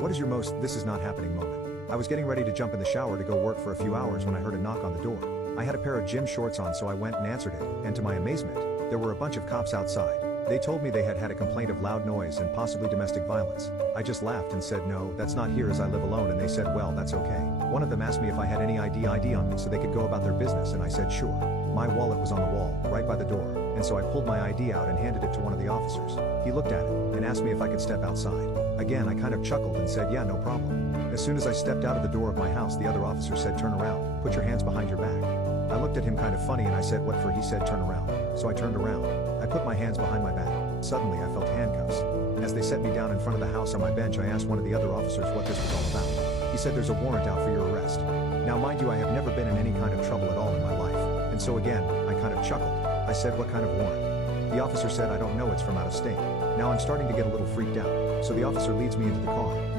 What is your most "this is not happening" moment? I was getting ready to jump in the shower to go work for a few hours when I heard a knock on the door. I had a pair of gym shorts on, so I went and answered it, and to my amazement, there were a bunch of cops outside. They told me they had had a complaint of loud noise and possibly domestic violence. I just laughed and said no, that's not here, as I live alone, and they said well, that's okay. One of them asked me if I had any ID on me so they could go about their business, and I said sure. My wallet was on the wall, right by the door, and so I pulled my ID out and handed it to one of the officers. He looked at it, and asked me if I could step outside. Again, I kind of chuckled and said yeah, no problem. As soon as I stepped out of the door of my house, the other officer said turn around, put your hands behind your back. I looked at him kind of funny and I said what for. He said turn around, so I turned around. I put my hands behind my back. Suddenly I felt handcuffs. As they set me down in front of the house on my bench, I asked one of the other officers what this was all about. He said there's a warrant out for your arrest. Now mind you, I have never been in any kind of trouble at all in my life, and so again, I kind of chuckled. I said what kind of warrant? The officer said I don't know, it's from out of state. Now I'm starting to get a little freaked out, so the officer leads me into the car.